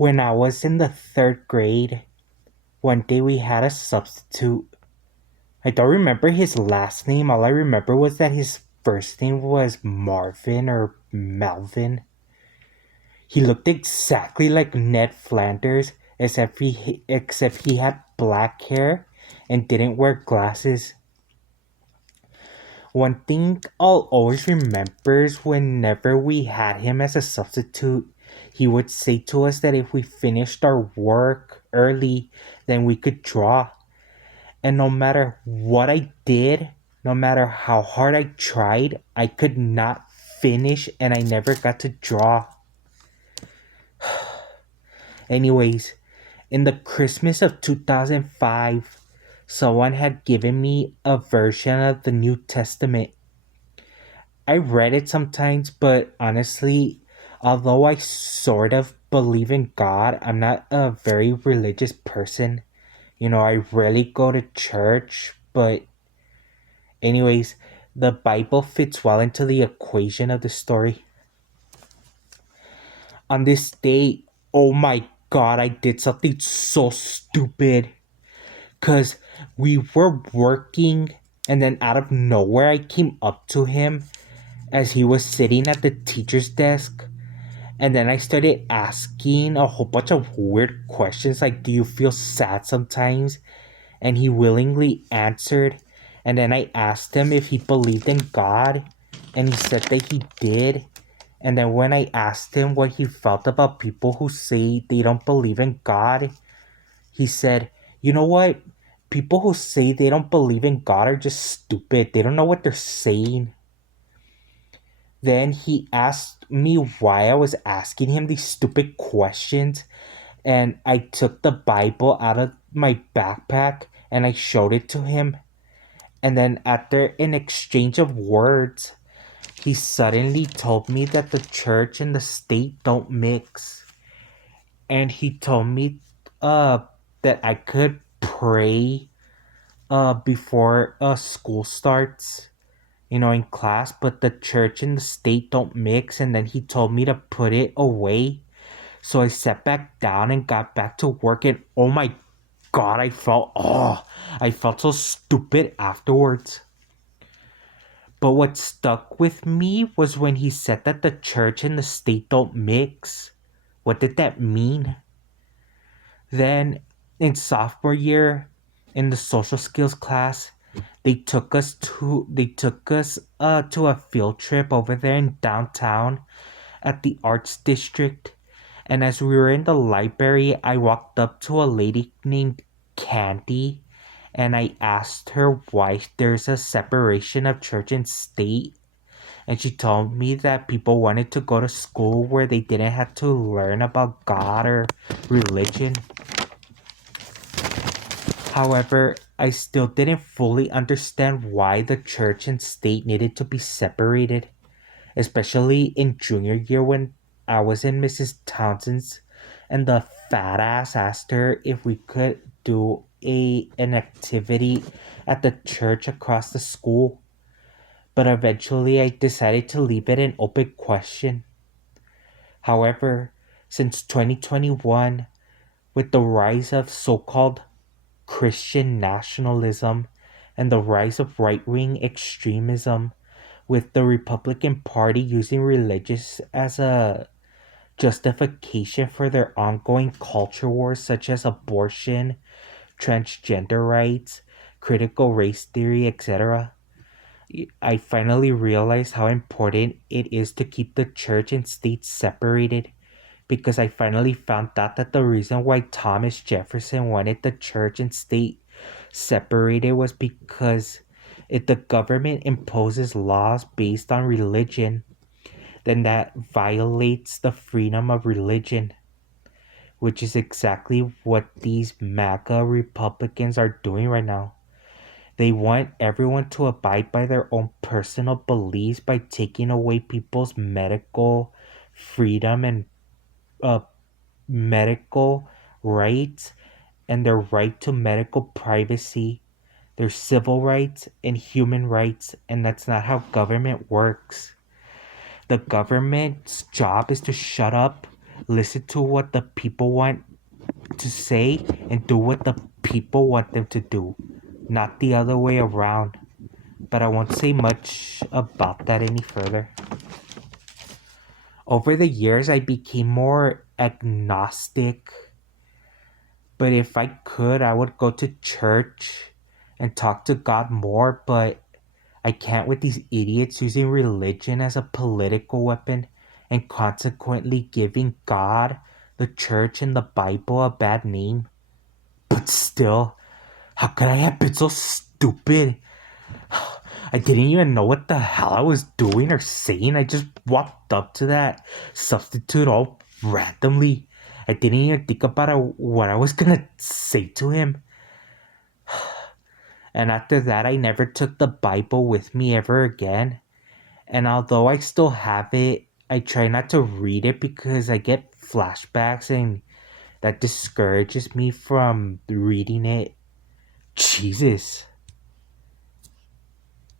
When I was in the third grade, one day we had a substitute. I don't remember his last name. All I remember was that his first name was Marvin or Melvin. He looked exactly like Ned Flanders, except he had black hair and didn't wear glasses. One thing I'll always remember is whenever we had him as a substitute, he would say to us that if we finished our work early, then we could draw. And no matter what I did, no matter how hard I tried, I could not finish and I never got to draw. Anyways, in the Christmas of 2005, someone had given me a version of the New Testament. I read it sometimes, but honestly, although I sort of believe in God, I'm not a very religious person. I rarely go to church, but anyways, the Bible fits well into the equation of the story. On this day, oh my god, I did something so stupid. Because we were working, and then out of nowhere, I came up to him as he was sitting at the teacher's desk. And then I started asking a whole bunch of weird questions like, do you feel sad sometimes? And he willingly answered. And then I asked him if he believed in God. And he said that he did. And then when I asked him what he felt about people who say they don't believe in God, he said, you know what? People who say they don't believe in God are just stupid. They don't know what they're saying. Then he asked me why I was asking him these stupid questions. And I took the Bible out of my backpack and I showed it to him. And then after an exchange of words, he suddenly told me that the church and the state don't mix. And he told me that I could pray before school starts, in class, but the church and the state don't mix. And then he told me to put it away. So I sat back down and got back to work, and oh my god, I felt so stupid afterwards. But what stuck with me was when he said that the church and the state don't mix. What did that mean? Then in sophomore year in the social skills class, they took us to a field trip over there in downtown at the arts district. And as we were in the library, I walked up to a lady named Candy and I asked her why there's a separation of church and state. And she told me that people wanted to go to school where they didn't have to learn about God or religion. However, I still didn't fully understand why the church and state needed to be separated, especially in junior year when I was in Mrs. Townsend's and the fat ass asked her if we could do an activity at the church across the school. But eventually I decided to leave it an open question. However, since 2021, with the rise of so-called Christian nationalism and the rise of right-wing extremism, with the Republican Party using religious as a justification for their ongoing culture wars such as abortion, transgender rights, critical race theory, etc. I finally realized how important it is to keep the church and state separated, because I finally found out that the reason why Thomas Jefferson wanted the church and state separated was because if the government imposes laws based on religion, then that violates the freedom of religion, which is exactly what these MAGA Republicans are doing right now. They want everyone to abide by their own personal beliefs by taking away people's medical freedom and uh, medical rights and their right to medical privacy, their civil rights and human rights, and that's not how government works. The government's job is to shut up listen to what the people want to say and do what the people want them to do, not the other way around. But I won't say much about that any further. Over the years, I became more agnostic, but if I could, I would go to church and talk to God more, but I can't with these idiots using religion as a political weapon and consequently giving God, the church, and the Bible a bad name. But still, how could I have been so stupid? I didn't even know what the hell I was doing or saying. I just walked up to that substitute all randomly. I didn't even think about what I was gonna say to him. And after that, I never took the Bible with me ever again. And although I still have it, I try not to read it because I get flashbacks and that discourages me from reading it. Jesus.